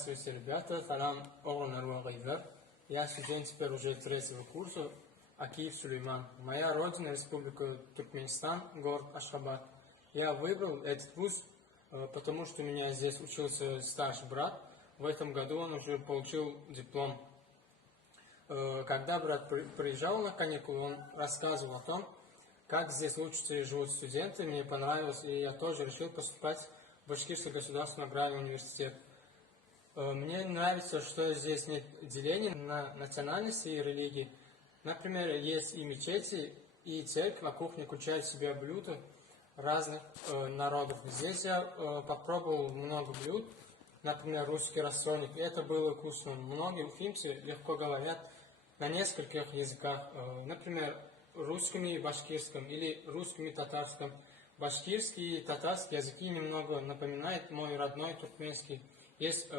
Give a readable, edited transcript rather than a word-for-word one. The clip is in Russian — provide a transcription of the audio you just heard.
Здравствуйте, ребята. Салам, Я студент теперь уже третьего курса, Акиев Сулейман. Моя родина, Республика Туркменистан, город Ашхабад. Я выбрал этот вуз, потому что у меня здесь учился старший брат. В этом году он уже получил диплом. Когда брат приезжал на каникулы, он рассказывал о том, как здесь учатся и живут студенты. Мне понравилось, и я тоже решил поступать в Башкирский государственный аграрный университет. Мне нравится, что здесь нет деления на национальности и религии. Например, есть и мечети, и церковь, на кухне включают в себя блюда разных народов. Здесь я попробовал много блюд, например, русский рассольник, и это было вкусно. Многие уфимцы легко говорят на нескольких языках, например, русском и башкирском, или русском и татарском. Башкирский и татарский языки немного напоминают мой родной туркменский. Есть